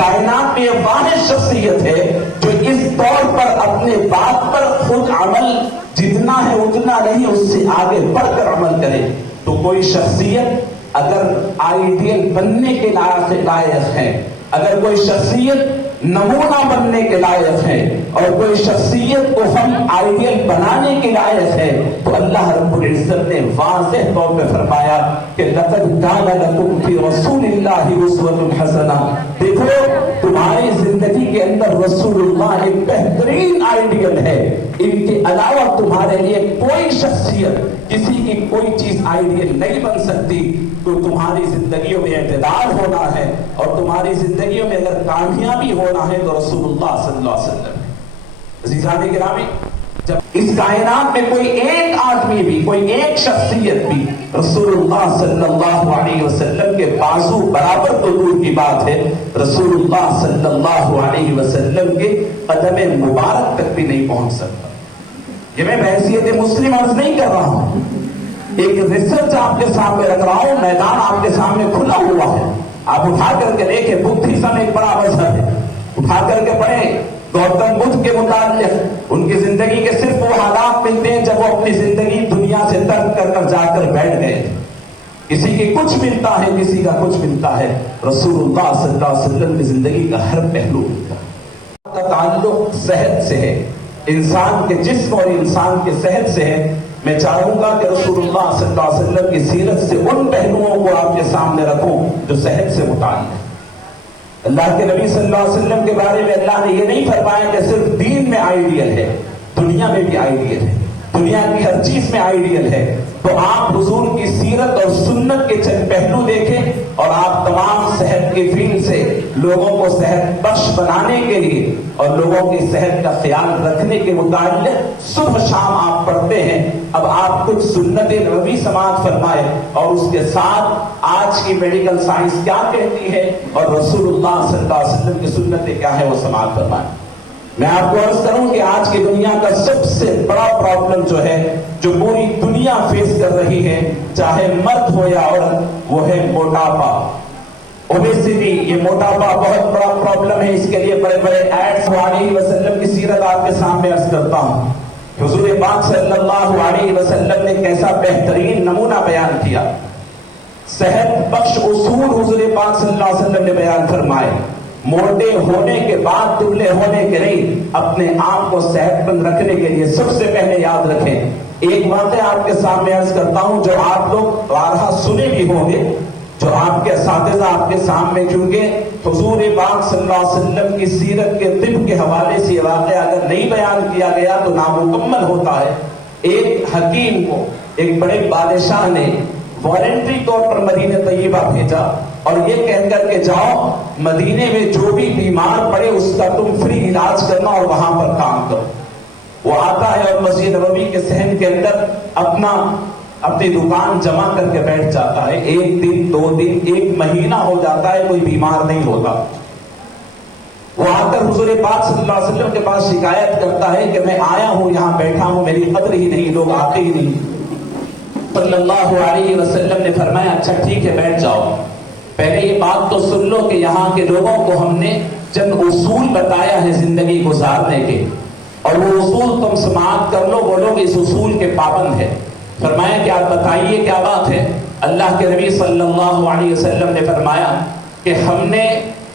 کائنات میں یہ واحد شخصیت ہے جو اس طور پر اپنے بات پر خود عمل جتنا ہے اتنا نہیں، اس سے آگے بڑھ کر عمل کرے۔ تو کوئی شخصیت اگر آئیڈیل بننے کے لائق ہے، اگر کوئی شخصیت نمونہ بننے کے لائق ہے، اور کوئی شخصیت کو ہم آئیڈیل بنانے کے لائق ہے، تو اللہ رب العزت نے واضح طور پہ فرمایا کہ لَقَدْ كَانَ لَكُمْ فِي رَسُولِ اللَّهِ أُسْوَةٌ حَسَنَةٌ۔ دیکھو تمہاری زندگی کے اندر رسول اللہ ایک بہترین آئیڈیل ہے، ان کے علاوہ تمہارے لیے کوئی شخصیت، کسی کی کوئی چیز آئیڈیل نہیں بن سکتی۔ تو تمہاری زندگیوں میں اعتدال ہونا ہے، اور تمہاری زندگیوں میں اگر کامیابی ہونا ہے تو رسول اللہ صلی اللہ علیہ وسلم۔ عزیزان گرامی، جب اس کائنات میں کوئی ایک آدمی بھی، کوئی ایک شخصیت بھی رسول اللہ صلی اللہ علیہ وسلم کے بازو برابر تو دور کی بات ہے، رسول اللہ صلی اللہ علیہ وسلم کے قدم مبارک تک بھی نہیں پہنچ سکتا۔ یہ میں بحیثیت مسلم عرض نہیں کر رہا ہوں، ایک ریسرچ آپ کے سامنے رکھ رہا ہوں، میدان آپ کے سامنے کھلا ہوا ہے، آپ اٹھا کر کے دیکھیں۔ بدھزم ایک بڑا مذہب ہے، اٹھا کر کے پڑھیں گوتم بدھ کے متعلق، ان کی زندگی کے صرف وہ حالات ملتے ہیں جب وہ اپنی زندگی دنیا سے ترک کر کر جا کر بیٹھ گئے۔ کسی کی کچھ ملتا ہے، کسی کا کچھ ملتا ہے، رسول اللہ صلی اللہ علیہ وسلم کی زندگی کا ہر پہلو ملتا ہے۔ کا تعلق صحت سے ہے، انسان کے جسم اور انسان کے صحت سے ہے۔ میں چاہوں گا کہ رسول اللہ صلی اللہ علیہ وسلم کی سیرت سے ان پہلوؤں کو آپ کے سامنے رکھوں جو صحت سے متعلق ہے۔ اللہ کے نبی صلی اللہ علیہ وسلم کے بارے میں اللہ نے یہ نہیں فرمایا کہ صرف دین میں آئیڈیل ہے، دنیا میں بھی آئیڈیل ہے، دنیا کی ہر چیز میں آئیڈیل ہے۔ تو آپ حضور کی سیرت اور سنت کے چند پہلو دیکھیں، اور آپ تمام صحت کے فیلڈ سے لوگوں کو صحت بخش بنانے کے لیے اور لوگوں کی صحت کا خیال رکھنے کے متعلق صبح شام آپ پڑھتے ہیں۔ اب آپ کچھ سنت نبوی سماعت فرمائے، اور اس کے ساتھ آج کی میڈیکل سائنس کیا کہتی ہے اور رسول اللہ صلی اللہ علیہ وسلم کی سنتیں کیا ہے وہ سماعت فرمائیں۔ میں آپ کو عرض کروں کہ آج کی دنیا کا سب سے بڑا پرابلم جو ہے، جو پوری دنیا فیس کر رہی ہے، چاہے مرد ہو یا عورت، وہ ہے موٹاپا، اوبیسٹی۔ یہ موٹاپا بہت بڑا پرابلم ہے، اس کے لیے بڑے بڑے ایڈز علیہ وسلم کی سیرت آپ کے سامنے عرض کرتا ہوں۔ حضور پاک صلی اللہ علیہ وسلم نے کیسا بہترین نمونہ بیان کیا، صحت بخش اصول حضور پاک صلی اللہ علیہ وسلم نے بیان فرمائے۔ موٹے ہونے کے بعد دبلے ہونے کے نہیں، اپنے آپ کو صحت مند رکھنے کے لیے سب سے پہلے یاد رکھیں۔ ایک واقعہ آپ کے سامنے عرض کرتا ہوں جو آپ لوگ بارہا سنے بھی ہوں گے، جو آپ کے اساتذہ آپ کے سامنے، کیونکہ حضور پاک صلی اللہ علیہ وسلم کی سیرت کے طب کے حوالے سے یہ واقعہ اگر نہیں بیان کیا گیا تو نامکمل ہوتا ہے۔ ایک حکیم کو ایک بڑے بادشاہ نے والنٹری طور پر مدینہ طیبہ بھیجا، اور یہ کہہ کر کے جاؤ مدینے میں جو بھی بیمار پڑے اس کا تم فری علاج کرنا اور وہاں پر کام کرو۔ وہ آتا ہے اور مسجد نبوی کے صحن کے اندر اپنی دکان جمع کر کے بیٹھ جاتا ہے۔ ایک دن، دو دن، ایک مہینہ ہو جاتا ہے، کوئی بیمار نہیں ہوتا۔ وہ آ کر حضور پاک صلی اللہ علیہ وسلم کے پاس شکایت کرتا ہے کہ میں آیا ہوں، یہاں بیٹھا ہوں، میری قدر ہی نہیں، لوگ آتے ہی نہیں۔ صلی اللہ علیہ وسلم نے فرمایا اچھا ٹھیک ہے بیٹھ جاؤ، پہلے یہ بات تو سن لو کہ یہاں کے لوگوں کو ہم نے چند اصول بتایا ہے زندگی گزارنے کے، اور وہ اصول تم سماعت کر لو، وہ لوگ اس اصول کے پابند ہیں۔ فرمایا کہ آپ بتائیے کیا بات ہے۔ اللہ کے نبی صلی اللہ علیہ وسلم نے فرمایا کہ ہم نے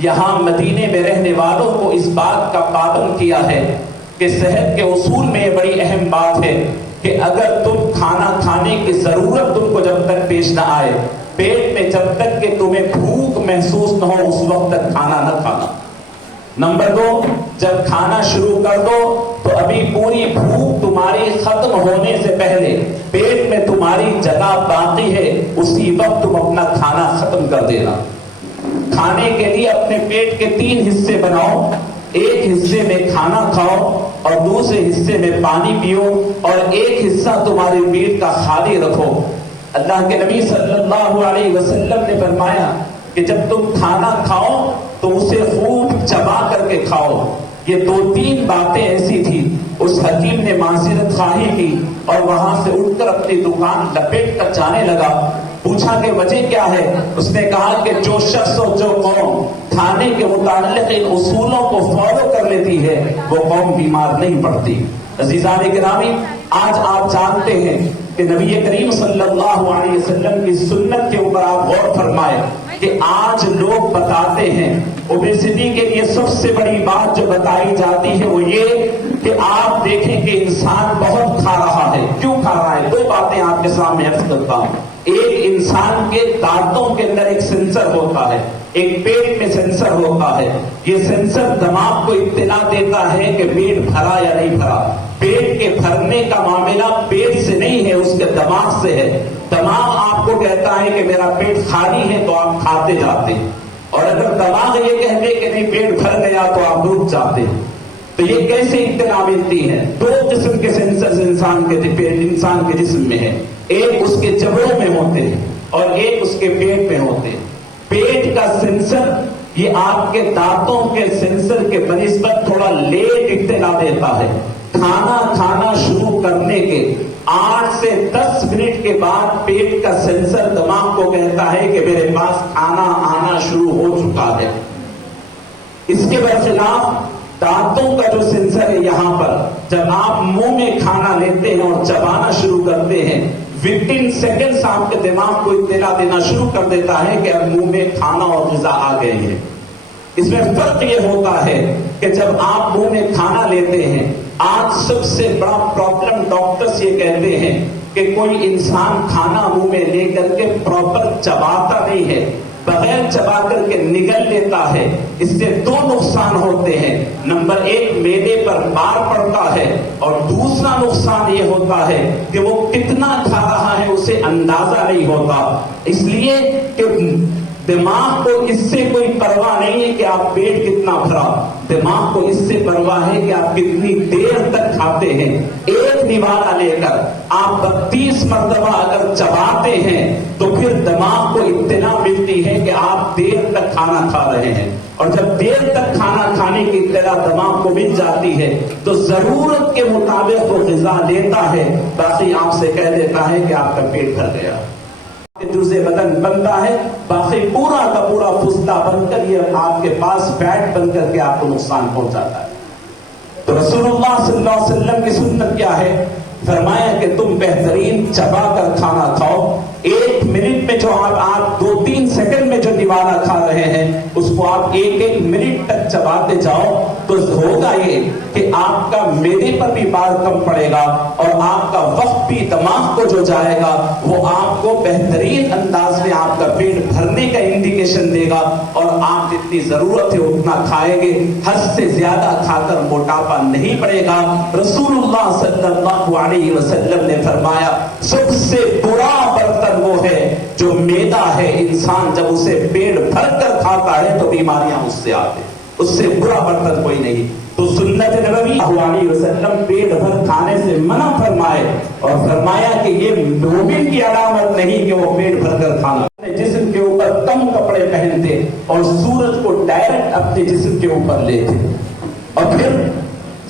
یہاں مدینے میں رہنے والوں کو اس بات کا پابند کیا ہے کہ صحت کے اصول میں یہ بڑی اہم بات ہے کہ اگر تم کھانا کھانے کی ضرورت تم کو جب تک پیش نہ آئے، پیٹ میں جب تک کہ تمہیں بھوک محسوس نہ ہو اس وقت تک کھانا نہ کھانا۔ نمبر 2، جب کھانا شروع کر دو تو ابھی پوری بھوک تمہاری ختم ہونے سے پہلے پیٹ میں تمہاری جگہ باقی ہے، اسی وقت تم اپنا کھانا ختم کر دینا۔ کھانے کے لیے اپنے پیٹ کے 3 حصے بناؤ، ایک حصے میں کھانا کھاؤ اور دوسرے حصے میں پانی پیو، اور ایک حصہ تمہارے پیٹ کا خالی رکھو۔ اللہ کے نبی صلی اللہ علیہ وسلم نے فرمایا کہ جب تم کھانا کھاؤ تو اسے خوب چبا کر کے کھاؤ۔ یہ 2-3 باتیں ایسی تھی، اس حکیم نے معذرت خواہی کی اور وہاں سے اٹھ کر اپنی دکان لپیٹ کر جانے لگا۔ پوچھا کہ وجہ کیا ہے؟ اس نے کہا کہ جو شخص اور جو قوم کھانے کے متعلق ان اصولوں کو فالو کر لیتی ہے وہ قوم بیمار نہیں پڑتی۔ عزیزان گرامی، آج آپ جانتے ہیں کہ نبی کریم صلی اللہ علیہ وسلم کی سنت کے اوپر آپ غور فرمائے کہ آج لوگ بتاتے ہیں اوبیسٹی کے لیے سب سے بڑی بات جو بتائی جاتی ہے وہ یہ کہ آپ دیکھیں کہ انسان بہت کھا رہا ہے۔ کیوں کھا رہا ہے؟ دو باتیں آپ کے سامنے عرض کرتا ہوں۔ ایک، انسان کے دانتوں کے اندر ایک سینسر ہوتا ہے، ایک پیٹ میں سینسر ہوتا ہے۔ یہ سینسر دماغ کو اطلاع دیتا ہے کہ پیٹ بھرا یا نہیں بھرا۔ پیٹ کے بھرنے کا معاملہ پیٹ سے نہیں ہے، اس کے دماغ سے ہے۔ دماغ آپ کو کہتا ہے کہ میرا پیٹ خالی ہے تو آپ کھاتے جاتے ہیں، اور اگر دماغ یہ کہہ دے کہ نہیں پیٹ بھر گیا تو آپ رک جاتے ہیں۔ تو یہ کیسے اطلاع ملتی ہے؟ دو قسم کے سینسر انسان کے جسم میں ہے، ایک اس کے جبڑوں میں ہوتے ہیں اور ایک اس کے پیٹ میں ہوتے ہیں۔ پیٹ کا سینسر یہ آپ کے دانتوں کے سینسر کے بنسبت تھوڑا لیٹ اطلاع دیتا ہے۔ کھانا کھانا شروع کرنے کے 8 سے 10 منٹ کے بعد پیٹ کا سینسر دماغ کو کہتا ہے کہ میرے پاس کھانا آنا شروع ہو چکا ہے۔ اس کے برخلاف دانتوں کا جو سینسر ہے یہاں پر، جب آپ منہ میں کھانا لیتے ہیں اور چبانا شروع کرتے ہیں، ودن سیکنڈز آپ کے دماغ کو اطلاع دینا شروع کر دیتا ہے کہ اب منہ میں کھانا اور غذا آ گئے ہیں۔ اس میں فرق یہ ہوتا ہے کہ جب آپ منہ میں کھانا لیتے ہیں، آج سب سے بڑا پرابلم ڈاکٹرز یہ کہتے ہیں کہ کوئی انسان کھانا منہ میں لے کر کے پراپر چباتا نہیں ہے، بغیر چبا کر کے نگل لیتا ہے۔ اس سے دو نقصان ہوتے ہیں۔ نمبر ایک، معدے پر بار پڑتا ہے، اور دوسرا نقصان یہ ہوتا ہے کہ وہ کتنا کھا رہا ہے اسے اندازہ نہیں ہوتا، اس لیے کہ دماغ کو اس سے کوئی پرواہ نہیں ہے کہ آپ پیٹ کتنا بھرا، دماغ کو اس سے پرواہ ہے کہ آپ کتنی دیر تک کھاتے ہیں۔ ایک نوالہ لے کر آپ 32 مرتبہ اگر چباتے ہیں تو پھر دماغ کو اطلاع ملتی ہے کہ آپ دیر تک کھانا کھا رہے ہیں، اور جب دیر تک کھانا کھانے کی اطلاع دماغ کو مل جاتی ہے تو ضرورت کے مطابق وہ غذا لیتا ہے، باقی آپ سے کہہ دیتا ہے کہ آپ کا پیٹ بھر گیا۔ جزء بدن بنتا ہے، باقی پورا کا پورا فضلہ بن کر یہ آپ کے پاس فیٹ بن کر کے آپ کو نقصان پہنچاتا ہے۔ تو رسول اللہ صلی اللہ علیہ وسلم کی سنت کیا ہے؟ فرمایا کہ تم بہترین چبا کر کھانا کھاؤ۔ 1 منٹ میں جو آپ 2-3 سیکنڈ میں جو نوالا کھا رہے ہیں اس کو آپ 1 منٹ تک چباتے جاؤ، تو ہوگا یہ کہ آپ کا معدے پر بھی بار کم پڑے گا، اور آپ کا وقت بھی دماغ کو جو جائے گا وہ آپ کو بہترین انداز میں آپ کا پیٹ بھرنے کا انڈیکیشن دے گا، اور آپ جتنی ضرورت ہے اتنا کھائیں گے۔ حد سے زیادہ کھا کر موٹاپا نہیں پڑے گا۔ رسول اللہ صلی اللہ علیہ وسلم نے فرمایا سب سے برا برتن وہ ہے جو معدہ ہے، انسان جب اسے پیٹ بھر کر کھاتا ہے تو بیماریاں اس سے آتے ہیں، اس سے برا برتن کوئی نہیں۔ تو سنت نبوی صلی اللہ علیہ وسلم پیٹ بھر کھانے سے منع فرمائے، اور فرمایا کہ یہ مومن کی علامت نہیں کہ وہ پیٹ بھر کر کھانا، اپنے جسم کے اوپر کم کپڑے پہنتے اور سورج کو ڈائریکٹ اپنے جسم کے اوپر لیتے، اور پھر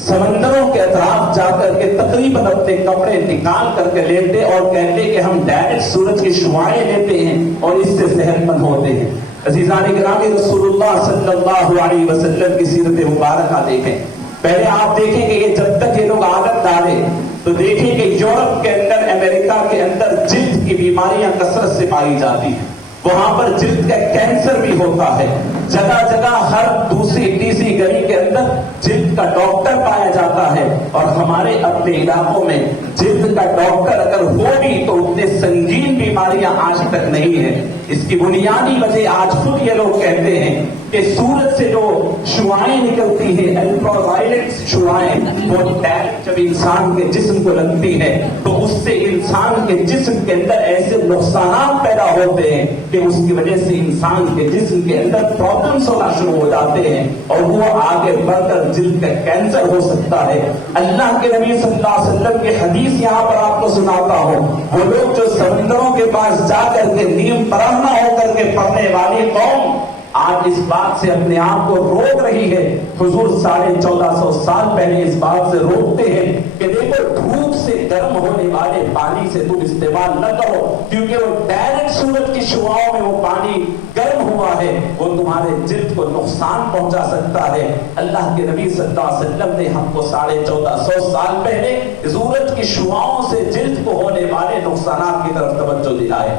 سمندروں کے اطراف جا کر کے تقریباً اپنے کپڑے نکال کر کے لیتے اور کہتے کہ ہم ڈائریکٹ سورج کی شعاعیں لیتے ہیں اور اس سے صحت مند ہوتے ہیں۔ عزیزان گرامی، رسول اللہ صلی اللہ علیہ وسلم کی سیرت مبارکہ دیکھیں۔ پہلے آپ دیکھیں کہ یہ جب تک یہ لوگ عادت ڈالے تو دیکھیں کہ یورپ کے اندر، امریکہ کے اندر جلد کی بیماریاں کثرت سے پائی جاتی ہیں، وہاں پر جلد کا کینسر بھی ہوتا ہے، جگہ جگہ ہر دوسری تیسری گلی کے اندر جلد کا ڈاکٹر پایا جاتا ہے، اور ہمارے اپنے علاقوں میں جلد کا ڈاکٹر اگر ہو بھی تو اتنے سنگین بیماریاں آج تک نہیں ہیں۔ اس کی بنیادی وجہ آج خود یہ لوگ کہتے ہیں کہ سورج سے جو شعاعیں نکلتی ہیں، الٹرا وائلٹ شعاعیں، وہ ڈائریکٹ جب انسان کے جسم کو لگتی ہے تو اس سے انسان کے جسم کے اندر ایسے نقصانات پیدا ہوتے ہیں کہ اس کی وجہ سے انسان کے جسم کے اندر پرابلمس ہونا شروع ہو جاتے ہیں، اور وہ آگے بڑھ کر جلد کا کینسر ہو سکتا ہے۔ اللہ کے نبی صلی اللہ علیہ وسلم کی حدیث یہاں پر آپ کو سناتا ہوں، وہ لوگ جو سمندروں کے پاس جا کر کے نیم پراہنا ہو کر کے پڑھنے والی قوم آج اس بات سے اپنے آپ کو روک رہی ہے۔ حضور 1450 سال پہلے اس بات سے روکتے ہیں کہ دیکھو دھوپ سے گرم ہونے والے پانی سے تم استعمال نہ کرو، کیونکہ وہ ڈائریکٹ سورج کی شعاؤں میں وہ پانی گرم ہوا ہے، وہ تمہارے جلد کو نقصان پہنچا سکتا ہے۔ اللہ کے نبی صلی اللہ علیہ وسلم نے ہم کو 1450 سال پہلے سورج کی شعاؤں سے جلد کو ہونے والے نقصانات کی طرف توجہ دلائے۔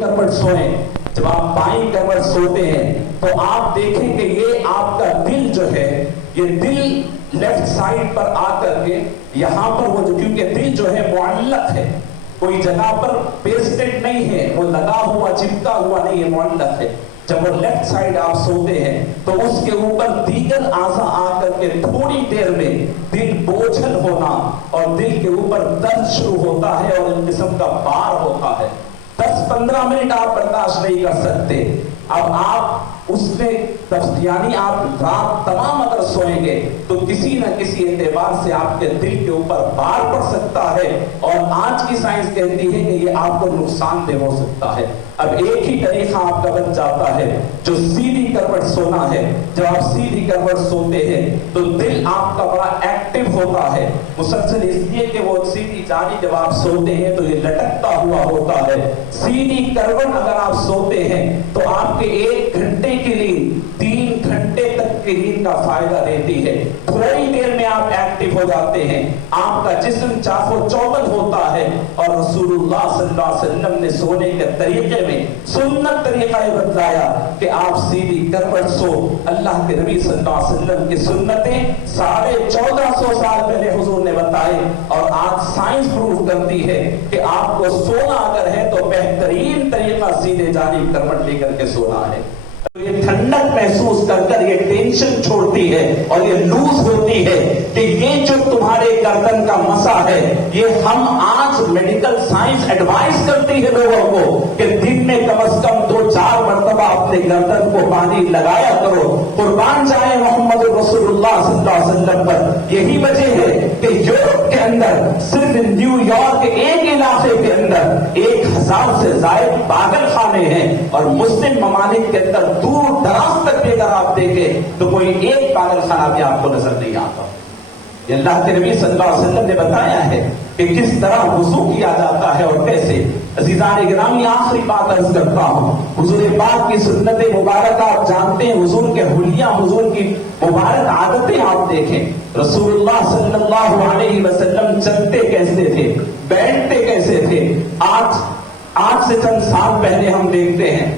کربٹ سوئیں، جب آپ بائیں کربٹ سوتے ہیں تو آپ دیکھیں کہ یہ آپ کا دل جو ہے، یہ دل لیفٹ سائڈ پر آ کر کے یہاں پر وہ کیونکہ دل جو ہے معلق ہے، کوئی جگہ پر پیسٹڈ نہیں ہے، وہ لگا ہوا چپکا ہوا نہیں ہے، معلق ہے۔ جب وہ لیفٹ سائڈ آپ سوتے ہیں تو اس کے اوپر دیگر اعضاء آ کر کے تھوڑی دیر میں دل بوجھل ہونا اور دل کے اوپر درد شروع ہوتا ہے اور اس قسم کا بار ہوتا ہے۔ 10-15 منٹ آپ برداشت نہیں کر سکتے۔ اب آپ اس میں یعنی آپ رات تمام اگر سوئیں گے تو کسی نہ کسی اعتبار سے آپ کے دل کے اوپر بار پڑ سکتا ہے، اور آج کی سائنس کہتی ہے کہ یہ آپ کو نقصان دہ ہو سکتا ہے۔ اب ایک ہی طریقہ آپ کا بن جاتا ہے جو سیدھی کروٹ سونا ہے۔ جب آپ سیدھی کروٹ سوتے ہیں تو دل آپ کا بڑا ایکٹیو ہوتا ہے، مسلسل، اس لیے کہ وہ سیدھی جانب جب آپ سوتے ہیں تو یہ لٹکتا ہوا ہوتا ہے۔ سیدھی کروٹ اگر آپ سوتے ہیں تو آپ کے 1 گھنٹے کی نیند 3 گھنٹے تک کی نیند کا فائدہ دیتی ہے۔ تھوڑی دیر میں آپ ایکٹیو ہو جاتے ہیں، آپ کا جسم چاق و چوبند ہوتا ہے، اور رسول اللہ صلی اللہ علیہ وسلم نے سونے کے طریقے میں سنت طریقہ یہ بتلایا کہ آپ سیدھی کروٹ سو۔ اللہ کے نبی صلی اللہ علیہ وسلم کی سنتیں 1450 سال پہلے حضور نے بتائے، اور آج سائنس پروف کرتی ہے کہ آپ کو سونا اگر ہے تو بہترین طریقہ سیدھے جانب کروٹ لے کر کے سونا ہے۔ یہ ٹھنڈک محسوس کر کر یہ ٹینشن چھوڑتی ہے اور یہ لوز ہوتی ہے کہ یہ جو تمہارے گردن کا مسا ہے، یہ ہم آج میڈیکل سائنس ایڈوائز کرتی ہے لوگوں کو کہ دن میں کم از کم 2-4 مرتبہ اپنے گردن کو پانی لگایا کرو۔ قربان جائے محمد رسول اللہ صلی اللہ علیہ وسلم پر۔ یہی وجہ ہے کہ یورپ کے اندر صرف نیو یارک ایک علاقے کے اندر 1000 سے زائد پاگل خانے ہیں، اور مسلم ممالک کے اندر دور دراز تک بھی اگر آپ دیکھیں تو کوئی ایک پاگل خانہ بھی آپ کو نظر نہیں آتا۔ یہ اللہ کے نبی صلی اللہ علیہ وسلم نے بتایا ہے کہ کس طرح وضو کیا جاتا ہے اور کیسے۔ عزیزان گرامی، آخری بات عرض کرتا ہوں، حضور پاک کی سنت مبارکہ آپ جانتے ہیں، حضور کے حلیہ، حضور کی مبارک عادتیں آپ دیکھیں۔ رسول اللہ صلی اللہ علیہ وسلم چلتے کیسے تھے، بیٹھتے کیسے تھے۔ آج سے چند سال پہلے ہم دیکھتے ہیں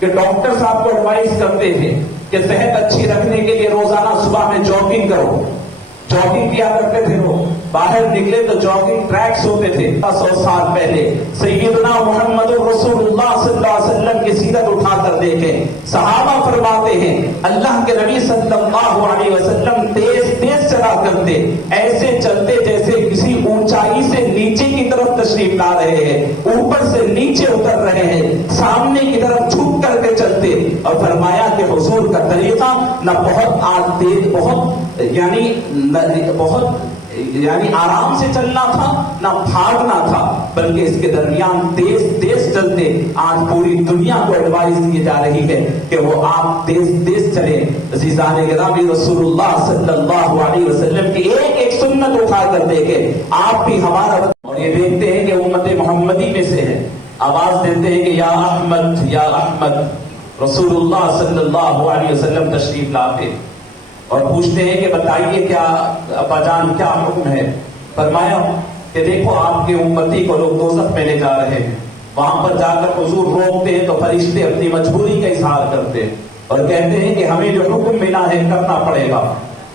کہ ڈاکٹر صاحب کو ایڈوائز کرتے تھے کہ صحت اچھی رکھنے کے لیے روزانہ صبح میں جاگنگ کرو۔ جاگنگ کیا کرتے تھے، وہ باہر نکلے تو جاگنگ ٹریکس ہوتے تھے۔ 100 سال پہلے سیدنا محمد رسول اللہ صلی اللہ علیہ وسلم کی سیرت اٹھا کر دیکھیں، صحابہ فرماتے ہیں اللہ کے نبی صلی اللہ علیہ وسلم تیز تیز چلا کرتے، ایسے چلتے جیسے کسی اونچائی سے نیچے کی طرف تشریف لا رہے ہیں، اوپر سے نیچے اتر رہے ہیں، سامنے کی طرف جھک کر کے چلتے۔ اور فرمایا کہ حضور کا طریقہ نہ بہت تیز، یعنی آرام سے چلنا تھا، نہ بھاگنا تھا، بلکہ اس کے درمیان تیز تیز چلتے۔ آج پوری دنیا کو ایڈوائز کی جا رہی ہے کہ وہ آپ تیز تیز چلیں۔ عزیزان گرامی، رسول اللہ صلی اللہ علیہ وسلم کی ایک ایک سنت اٹھا کر دیکھیں، آپ بھی ہمارا، اور یہ دیکھتے ہیں کہ امت محمدی میں سے ہے، آواز دیتے ہیں کہ یا احمد یا احمد۔ رسول اللہ صلی اللہ علیہ وسلم تشریف لاتے اور پوچھتے ہیں کہ بتائیے کیا ابا جان کیا حکم ہے۔ فرمایا کہ دیکھو آپ کے امتی کو لوگ دوزخ میں لے جا رہے ہیں، وہاں پر جا کر حضور روکتے ہیں تو فرشتے اپنی مجبوری کا اظہار کرتے ہیں اور کہتے ہیں کہ ہمیں جو حکم ملا ہے کرنا پڑے گا۔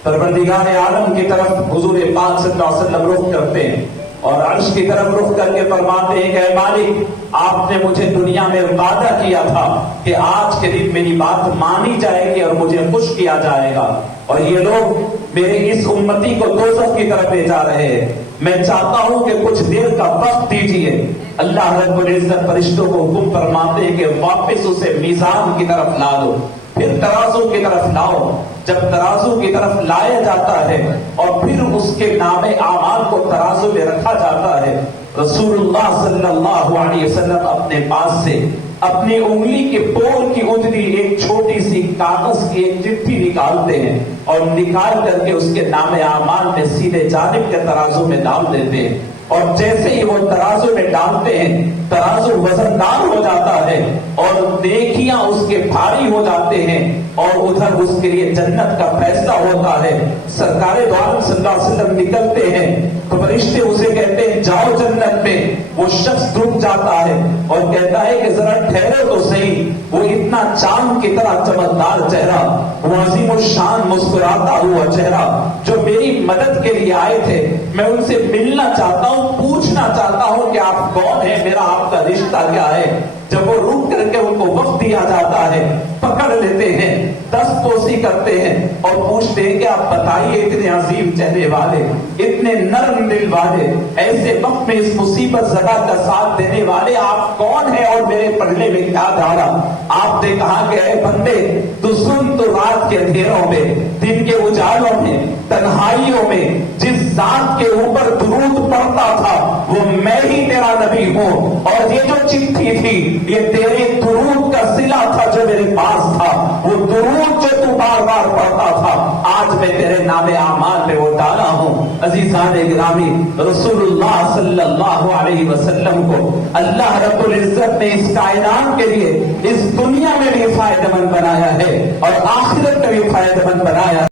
پروردگار عالم کی طرف حضور پاک صلی اللہ علیہ وسلم رخ کرتے ہیں اور عرش کی طرف رخ کر کے فرماتے ہیں کہ اے مالک، آپ نے مجھے دنیا میں وعدہ کیا تھا کہ آج کے دن میری بات مانی جائے گی اور مجھے خوش کیا جائے گا، اور یہ لوگ میرے اس امتی کو دوزخ کی طرف لے جا رہے ہیں۔ میں چاہتا ہوں کہ کچھ دیر کا وقت دیجیے۔ اللہ رب العزت فرشتوں کو حکم فرماتے ہیں کہ واپس اسے میزان کی طرف لا دو، پھر ترازو کی طرف لاؤ۔ جب ترازو کی طرف لایا جاتا ہے اور پھر اس کے نام اعمال کو ترازو میں رکھا جاتا ہے، رسول اللہ صلی اللہ علیہ وسلم اپنے پاس سے اپنی انگلی کے پور کی ادری ایک چھوٹی سی کاغذ کی ایک چٹھی نکالتے ہیں اور نکال کر کے اس کے نام اعمال میں سیدھے جانب کے ترازو میں ڈال دیتے ہیں، اور جیسے ہی وہ ترازو میں ڈالتے ہیں ترازو وزندار ہو جاتا ہے اور نیکیاں اس کے بھاری ہو جاتے ہیں اور ادھر اس کے لیے جنت کا فیصلہ ہوتا ہے۔ سرکار دو عالم صلی اللہ علیہ وسلم نکلتے ہیں تو فرشتے اسے کہتے ہیں جاؤ جنت میں۔ وہ شخص رک جاتا ہے اور کہتا ہے کہ ذرا ٹھہرو تو صحیح، وہ اتنا چاند کی طرح چمکدار چہرہ، وہ عظیم الشان مسکراتا ہوا چہرہ جو میری مدد کے لیے آئے تھے، میں ان سے ملنا چاہتا ہوں، پوچھنا چاہتا ہوں کہ آپ کون ہیں، میرا آپ کا رشتہ کیا ہے۔ جب وہ رک کر کے ان کو وقت دیا جاتا ہے، پکڑ لیتے ہیں، دست بوسی کرتے ہیں اور پوچھتے ہیں کہ آپ بتائیے اتنے عظیم چہرے والے، اتنے نرم دل والے، ایسے وقت میں اس مصیبت زدہ کا ساتھ دینے والے آپ کون ہیں اور میرے پلڑے میں کیا ڈالا؟ آپ نے کہا کہ اے بندے تو سن، تو رات کے اندھیروں میں، دن کے اجالوں میں، تنہائیوں میں جس ذات کے اوپر درود پڑتا تھا وہ میں ہی تیرا نبی ہوں، اور یہ جو چٹھی تھی یہ تیرے درود کا صلہ تھا جو میرے پاس تھا، وہ درود جو تو بار بار پڑھتا تھا آج میں تیرے نام اعمال میں وہ ڈالا ہوں۔ عزیزان گرامی، رسول اللہ صلی اللہ علیہ وسلم کو اللہ رب العزت نے اس کائنات کے لیے اس دنیا میں بھی فائدہ مند بنایا ہے اور آخرت میں بھی فائدہ مند بنایا ہے۔